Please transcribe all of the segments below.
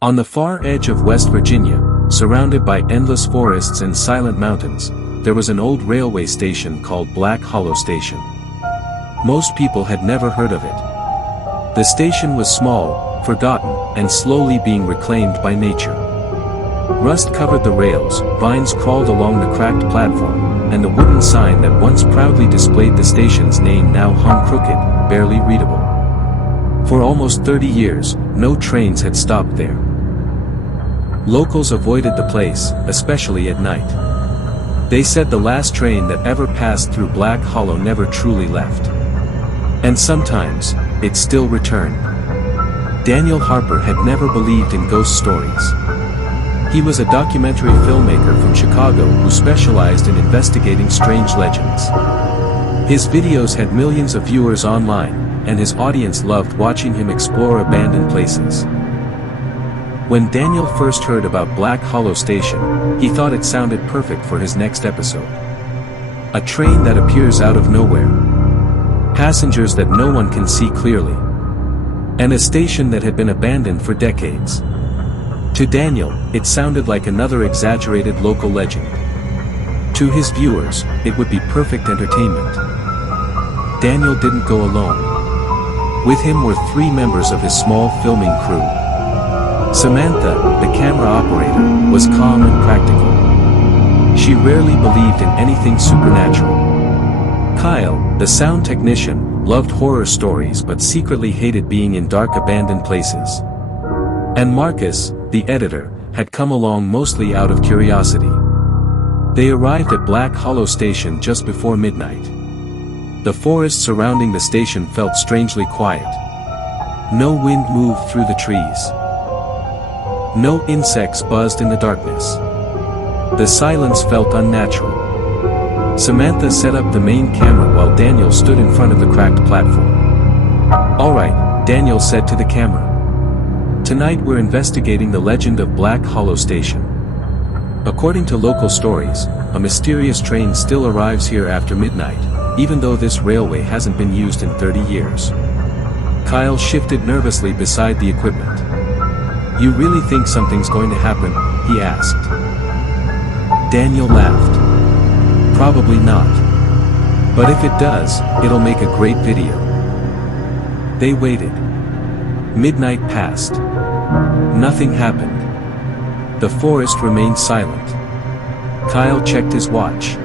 On the far edge of West Virginia, surrounded by endless forests and silent mountains, there was an old railway station called Black Hollow Station. Most people had never heard of it. The station was small, forgotten, and slowly being reclaimed by nature. Rust covered the rails, vines crawled along the cracked platform, and the wooden sign that once proudly displayed the station's name now hung crooked, barely readable. For almost 30 years, no trains had stopped there. Locals avoided the place, especially at night. They said the last train that ever passed through Black Hollow never truly left. And sometimes, it still returned. Daniel Harper had never believed in ghost stories. He was a documentary filmmaker from Chicago who specialized in investigating strange legends. His videos had millions of viewers online, and his audience loved watching him explore abandoned places. When Daniel first heard about Black Hollow Station, he thought it sounded perfect for his next episode. A train that appears out of nowhere. Passengers that no one can see clearly. And a station that had been abandoned for decades. To Daniel, it sounded like another exaggerated local legend. To his viewers, it would be perfect entertainment. Daniel didn't go alone. With him were 3 members of his small filming crew. Samantha, the camera operator, was calm and practical. She rarely believed in anything supernatural. Kyle, the sound technician, loved horror stories but secretly hated being in dark abandoned places. And Marcus, the editor, had come along mostly out of curiosity. They arrived at Black Hollow Station just before midnight. The forest surrounding the station felt strangely quiet. No wind moved through the trees. No insects buzzed in the darkness. The silence felt unnatural. Samantha set up the main camera while Daniel stood in front of the cracked platform. "All right," Daniel said to the camera. "Tonight we're investigating the legend of Black Hollow Station. According to local stories, a mysterious train still arrives here after midnight, even though this railway hasn't been used in 30 years. Kyle shifted nervously beside the equipment. "You really think something's going to happen?" he asked. Daniel laughed. "Probably not. But if it does, it'll make a great video." They waited. Midnight passed. Nothing happened. The forest remained silent. Kyle checked his watch.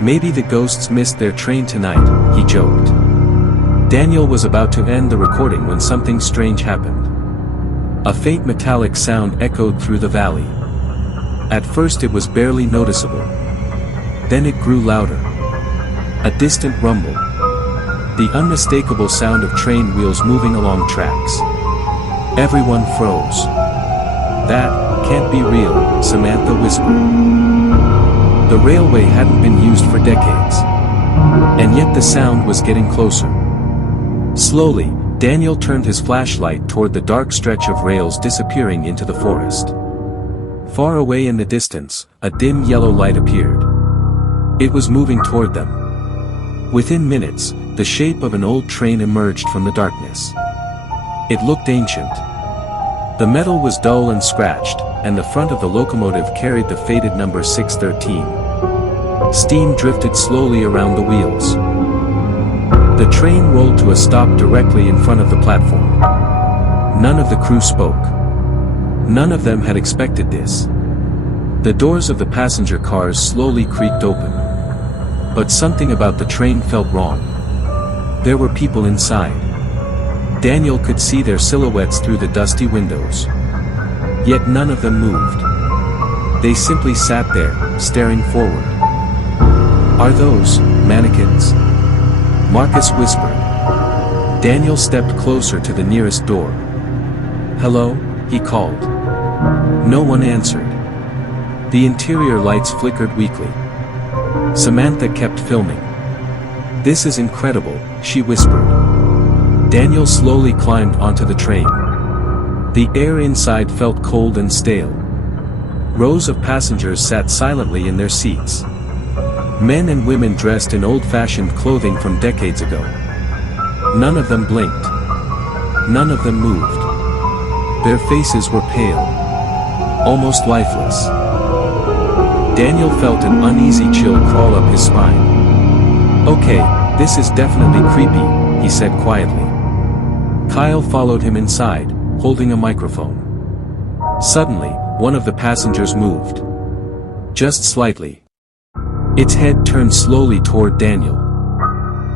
"Maybe the ghosts missed their train tonight," he joked. Daniel was about to end the recording when something strange happened. A faint metallic sound echoed through the valley. At first it was barely noticeable. Then it grew louder. A distant rumble. The unmistakable sound of train wheels moving along tracks. Everyone froze. "That can't be real," Samantha whispered. The railway hadn't been used for decades. And yet the sound was getting closer. Slowly, Daniel turned his flashlight toward the dark stretch of rails disappearing into the forest. Far away in the distance, a dim yellow light appeared. It was moving toward them. Within minutes, the shape of an old train emerged from the darkness. It looked ancient. The metal was dull and scratched, and the front of the locomotive carried the faded number 613. Steam drifted slowly around the wheels. The train rolled to a stop directly in front of the platform. None of the crew spoke. None of them had expected this. The doors of the passenger cars slowly creaked open. But something about the train felt wrong. There were people inside. Daniel could see their silhouettes through the dusty windows. Yet none of them moved. They simply sat there, staring forward. "Are those mannequins?" Marcus whispered. Daniel stepped closer to the nearest door. "Hello?" he called. No one answered. The interior lights flickered weakly. Samantha kept filming. "This is incredible," she whispered. Daniel slowly climbed onto the train. The air inside felt cold and stale. Rows of passengers sat silently in their seats. Men and women dressed in old-fashioned clothing from decades ago. None of them blinked. None of them moved. Their faces were pale, almost lifeless. Daniel felt an uneasy chill crawl up his spine. "Okay, this is definitely creepy," he said quietly. Kyle followed him inside, holding a microphone. Suddenly, one of the passengers moved. Just slightly. Its head turned slowly toward Daniel.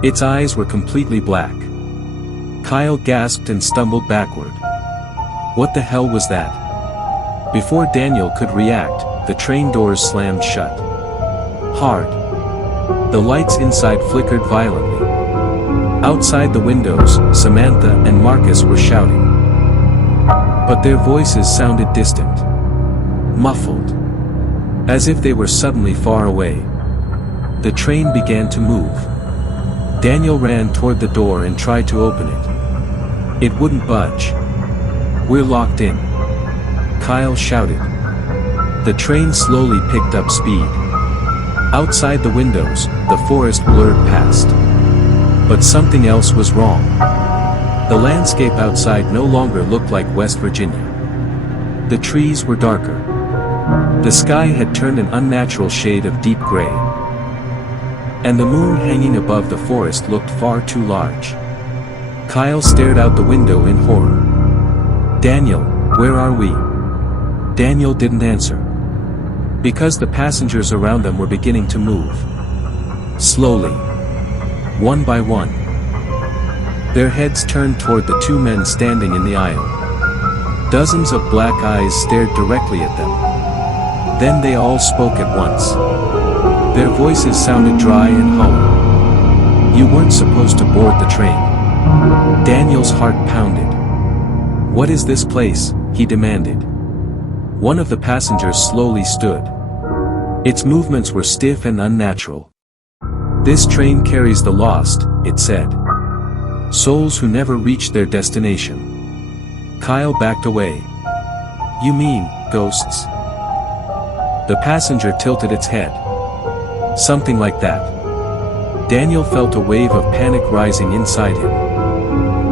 Its eyes were completely black. Kyle gasped and stumbled backward. What the hell was that? Before Daniel could react, the train doors slammed shut. Hard. The lights inside flickered violently. Outside the windows, Samantha and Marcus were shouting. But their voices sounded distant. Muffled. As if they were suddenly far away. The train began to move. Daniel ran toward the door and tried to open it. It wouldn't budge. "We're locked in," Kyle shouted. The train slowly picked up speed. Outside the windows, the forest blurred past. But something else was wrong. The landscape outside no longer looked like West Virginia. The trees were darker. The sky had turned an unnatural shade of deep gray. And the moon hanging above the forest looked far too large. Kyle stared out the window in horror. "Daniel, where are we?" Daniel didn't answer. Because the passengers around them were beginning to move. Slowly. One by one. Their heads turned toward the two men standing in the aisle. Dozens of black eyes stared directly at them. Then they all spoke at once. Their voices sounded dry and hollow. "You weren't supposed to board the train." Daniel's heart pounded. "What is this place?" he demanded. One of the passengers slowly stood. Its movements were stiff and unnatural. "This train carries the lost," it said. "Souls who never reach their destination." Kyle backed away. "You mean, ghosts?" The passenger tilted its head. "Something like that." Daniel felt a wave of panic rising inside him.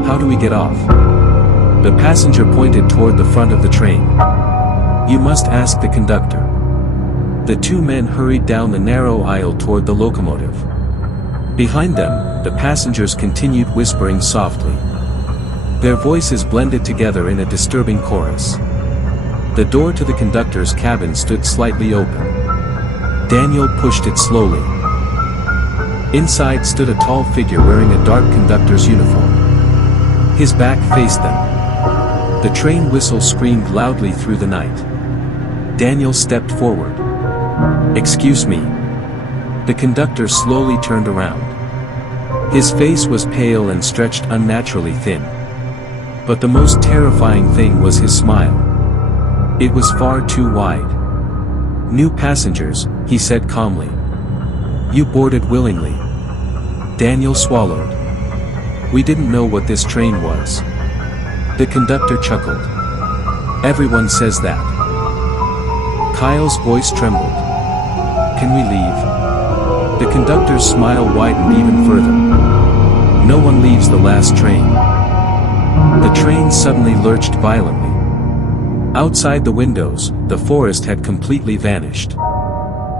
"How do we get off?" The passenger pointed toward the front of the train. "You must ask the conductor." The two men hurried down the narrow aisle toward the locomotive. Behind them, the passengers continued whispering softly. Their voices blended together in a disturbing chorus. The door to the conductor's cabin stood slightly open. Daniel pushed it slowly. Inside stood a tall figure wearing a dark conductor's uniform. His back faced them. The train whistle screamed loudly through the night. Daniel stepped forward. "Excuse me." The conductor slowly turned around. His face was pale and stretched unnaturally thin. But the most terrifying thing was his smile. It was far too wide. "New passengers," he said calmly. "You boarded willingly." Daniel swallowed. "We didn't know what this train was." The conductor chuckled. "Everyone says that." Kyle's voice trembled. "Can we leave?" The conductor's smile widened even further. "No one leaves the last train." The train suddenly lurched violently. Outside the windows, the forest had completely vanished.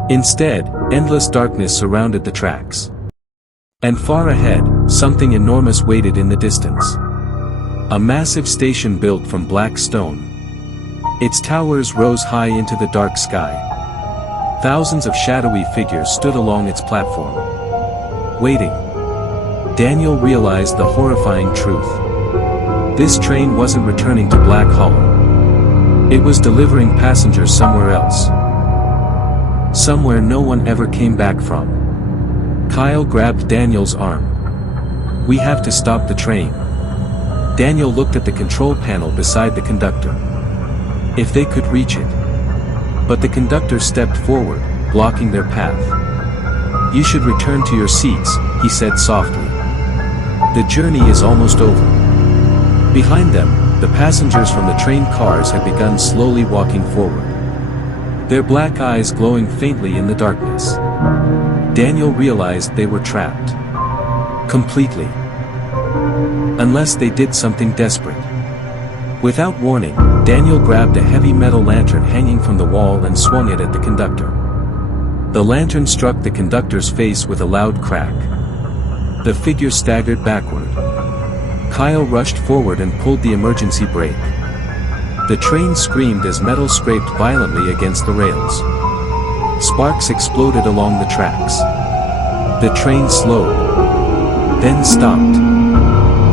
Instead, endless darkness surrounded the tracks. And far ahead, something enormous waited in the distance. A massive station built from black stone. Its towers rose high into the dark sky. Thousands of shadowy figures stood along its platform. Waiting. Daniel realized the horrifying truth. This train wasn't returning to Black Hollow. It was delivering passengers somewhere else. Somewhere no one ever came back from. Kyle grabbed Daniel's arm. "We have to stop the train." Daniel looked at the control panel beside the conductor. If they could reach it. But the conductor stepped forward, blocking their path. "You should return to your seats," he said softly. "The journey is almost over." Behind them, the passengers from the train cars had begun slowly walking forward. Their black eyes glowing faintly in the darkness. Daniel realized they were trapped. Completely. Unless they did something desperate. Without warning, Daniel grabbed a heavy metal lantern hanging from the wall and swung it at the conductor. The lantern struck the conductor's face with a loud crack. The figure staggered backward. Kyle rushed forward and pulled the emergency brake. The train screamed as metal scraped violently against the rails. Sparks exploded along the tracks. The train slowed. Then stopped.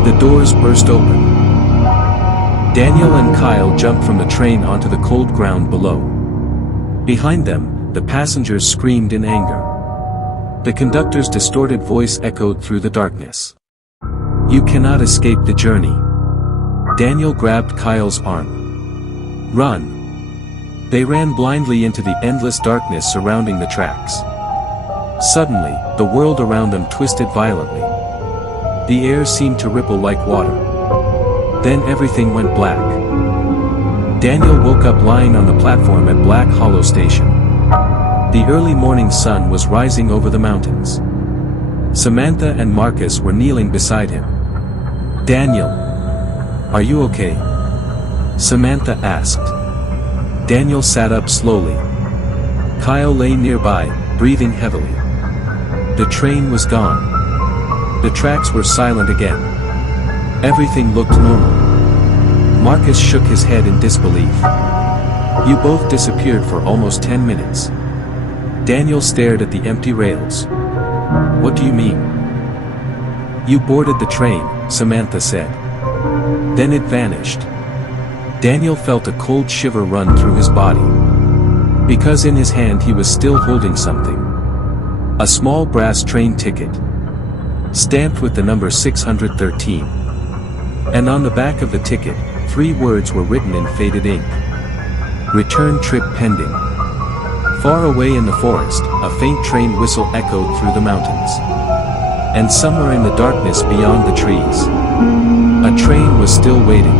The doors burst open. Daniel and Kyle jumped from the train onto the cold ground below. Behind them, the passengers screamed in anger. The conductor's distorted voice echoed through the darkness. "You cannot escape the journey." Daniel grabbed Kyle's arm. "Run." They ran blindly into the endless darkness surrounding the tracks. Suddenly, the world around them twisted violently. The air seemed to ripple like water. Then everything went black. Daniel woke up lying on the platform at Black Hollow Station. The early morning sun was rising over the mountains. Samantha and Marcus were kneeling beside him. "Daniel, are you okay?" Samantha asked. Daniel sat up slowly. Kyle lay nearby, breathing heavily. The train was gone. The tracks were silent again. Everything looked normal. Marcus shook his head in disbelief. "You both disappeared for almost 10 minutes. Daniel stared at the empty rails. "What do you mean?" "You boarded the train," Samantha said. Then it vanished. Daniel felt a cold shiver run through his body. Because in his hand he was still holding something. A small brass train ticket. Stamped with the number 613. And on the back of the ticket, 3 words were written in faded ink. "Return trip pending." Far away in the forest, a faint train whistle echoed through the mountains. And somewhere in the darkness beyond the trees, a train was still waiting.